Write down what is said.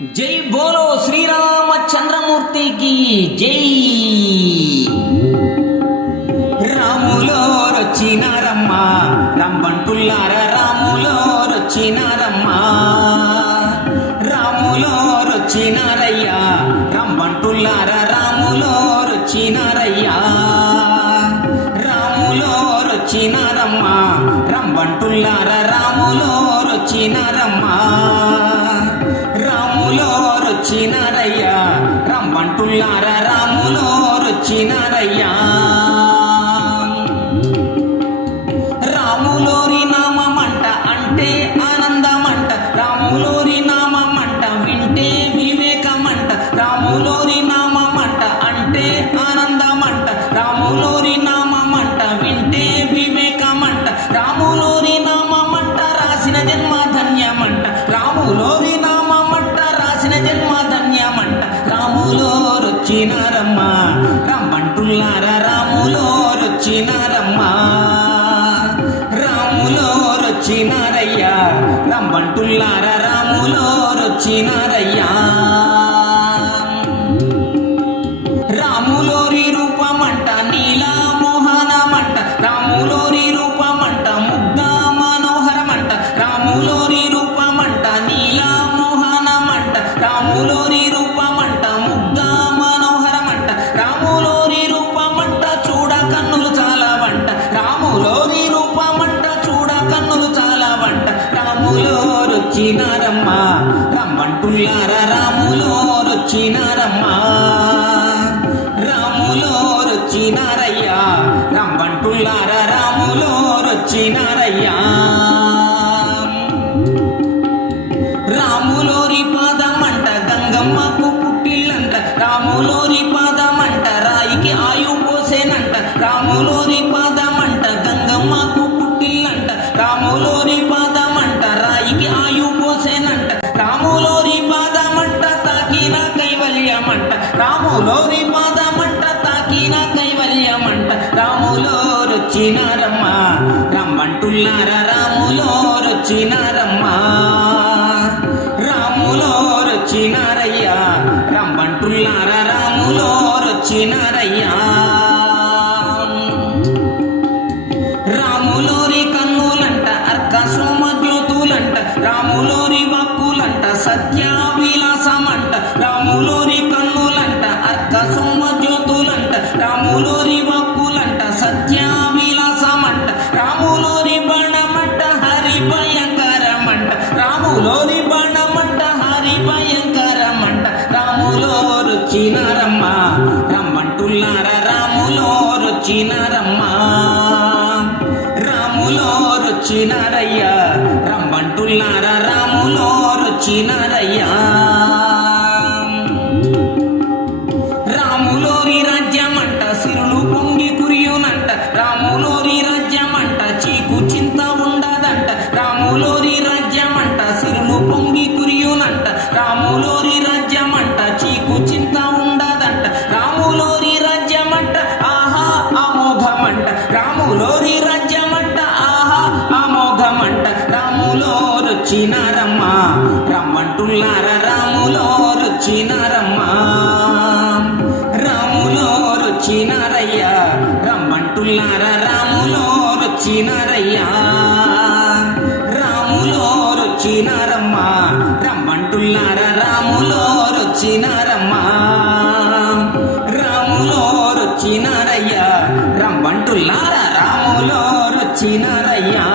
జై బోలో శ్రీరామచంద్రమూర్తికి జై. రాములో రొచ్చినారమ్మ రంబంటుల్లార రాములో రొచ్చినారమ్మ. రాములో రొచ్చినారయ్యా రంబంటుల్లార రాములో రొచ్చినారయ్యా. రాములో రొచ్చినారమ్మ రంబంటుల్లార రాములో రొచ్చినారమ్మ. రాములో రొచ్చినారయ్యా రమ్మంటున్నారా రాములు రొచ్చినారయ్యా రొచ్చినారమ్మ రమ్మంటున్నారా రాములో రొచ్చినారమ్మ రాములో రొచ్చినారయ్యా రమ్మంటున్నారా రాములో రొచ్చినారయ్యా రామ రాములోని రూపమంట చూడ కన్నులు చాలా వంట. రాములోని రూపమంట చూడ కన్నులు చాలా వంట. రాములో రొచ్చినారమ్మ రమ్మంటుల్లార రాములో రొచ్చినారమ్మ రాములో రొచ్చినారయ్యా రమ్మంటుల్లార రాములో రొచ్చినారయ్యా రొచ్చినారమ్మ రమ్మంటున్నారా రాములో రొచ్చినారమ్మ రాములో రొచ్చినారయ్యా రమ్మంటున్నారా రాములో రొచ్చినారయ్యా రాములో రుచినారమ్మ రాములో రుచినారమ్మ రాములో రుచినారయ్యా రమ్మంటుల్లార రాములో రుచినారయ్యా రాములోరి రాజ్యమంట సిరులు పొంగి కురియునంట. రాములోరి రాజ్యమంట చీకు చింత ఉండదంట. రాములోని రుచినారమ్మా రమ్మంటున్నారా రాములో రుచినారమ్మా రాములో రుచినారయ్యా రమ్మంటున్నారా రాములో రుచినారయ్యా రాములో రుచినారమ్మా రమ్మంటున్నారా రాములో రుచినారమ్మా రాములో రుచినారయ్యా రమ్మంటున్నారా రాములో రుచినారయ్యా